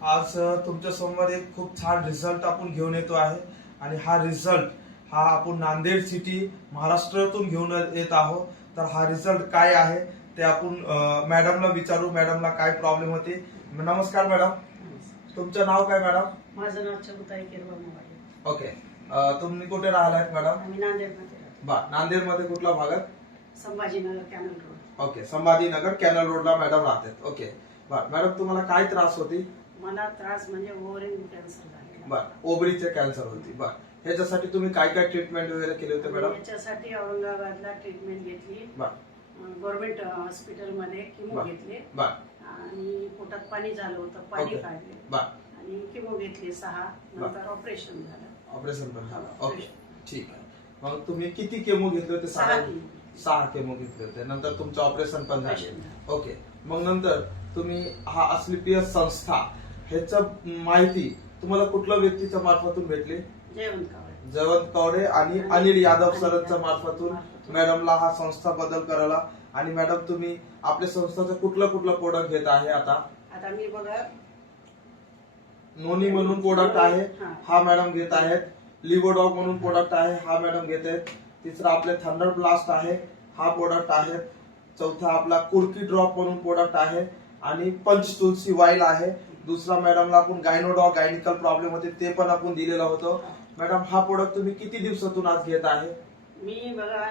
आज तुमच्या समोर एक खूप छान रिझल्ट आपण घेऊन येतो आहे आणि हा रिझल्ट आपण नांदेड सिटी महाराष्ट्रातून घेऊन येत आहोत। तर हा रिझल्ट काय आहे ते आपण मॅडमला विचारू। मॅडमला काय प्रॉब्लेम होते। नमस्कार मॅडम, तुमचं नाव काय मॅडम? माझं नाव चबुताई किरवा मोबाईल। ओके, तुम्ही कुठे राहिलात मॅडम? आम्ही नांदेडमध्ये राहतो। बा नांदेडमध्ये कुठल्या भागात? Sambhajinagar canal road. Okay, Sambhajinagar canal रोडला मॅडम राहतात। ओके बा मॅडम, तुम्हाला काय त्रास होती? मला त्रास म्हणजे ओव्हरिंग कॅन्सर झालेला। बर, ओबरीचे कॅन्सर होती। बर, ह्याच्यासाठी तुम्ही काय काय ट्रीटमेंट वगैरे केले होते मॅडम? याच्यासाठी औरंगाबादला ट्रीटमेंट घेतली। गव्हर्नमेंट हॉस्पिटलमध्ये किमो घेतले आणि पोटात पाणी झालं होतं, पाणी काढले आणि किमो घेतली 6, नंतर ऑपरेशन झालं। ऑपरेशन पण झालं। ओके ठीक आहे। मग तुम्ही किती केमो घेतले होते? 6 केमो घेतले होते। नंतर तुमचं ऑपरेशन पण झालं। ओके, मग नंतर तुम्ही हा अस्क्लेपियस संस्था ह्याचं माहिती तुम्हाला कुठल्या व्यक्तीच्या मार्फतून भेटली? जयवंत कवडे आणि अनिल यादव सरांच्या मार्फतून मॅडमला हा संस्था बदल करायला। आणि मॅडम, तुम्ही आपल्या संस्थाचं कुठलं प्रोडक्ट घेत आहे आता? मी बघा, नोनी म्हणून प्रोडक्ट आहे, हा मॅडम घेत आहेत। लिव्होडॉग म्हणून प्रोडक्ट आहे, हा मॅडम घेत आहेत। तिसरा आपले थंडर ब्लास्ट आहे, हा प्रोडक्ट आहे। चौथा आपला कुडकी ड्रॉप म्हणून प्रोडक्ट आहे आणि पंच तुलसी वाईल आहे। दुसरा मॅडमला आपण गायनोडॉग गायनिकल प्रॉब्लेम होते ते पण आपण दिलेलं होतं। मॅडम, हा प्रोडक्ट तुम्ही किती दिवसातून आज घेत आहे? मी बघा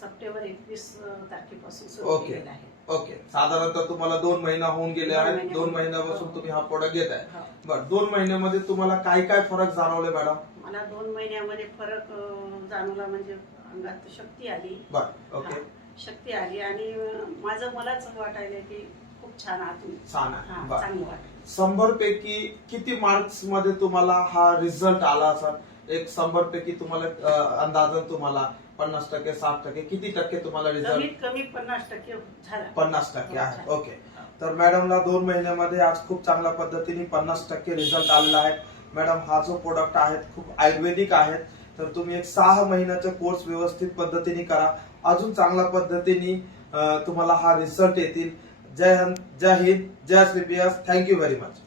सप्टेंबर 21 तारखेपासून सुरू केलेला आहे। ओके, साधारणतः तुम्हाला 2 महिना होऊन गेले आहेत। 2 महिन्यापासून तुम्ही हा प्रोडक्ट घेत आहे। बरं, 2 महिन्यामध्ये तुम्हाला काय काय फरक जाणवले मॅडम? मला 2 महिन्यामध्ये फरक जाणवला, म्हणजे अंगात शक्ती आली। ओके, शक्ती आली आणि माझं मलाच वाटायला की खूप छान आतून चांगलं वाटलं। 100 पैकी किती मार्क्स मध्ये तुम्हाला हा रिझल्ट आला सर? एक 100 पैकी तुम्हाला अंदाजन तुम्हाला 50%, 60%, किती टक्के तुम्हाला रिझल्ट? कमी 50% झाला। 50% आहे। ओके, तर मॅडमला 2 महिन्यामध्ये आज खूप चांगल्या पद्धतीने 50% रिझल्ट आलेला आहे। मॅडम, हा जो प्रोडक्ट आहे खूप आयुर्वेदिक आहे, तर तुम्ही एक 6 महिन्याचा कोर्स व्यवस्थित पद्धतीने करा, अजून चांगल्या पद्धतीने तुम्हाला हा रिझल्ट येतील। Jai Hind, Jai Asclepius. Thank you very much.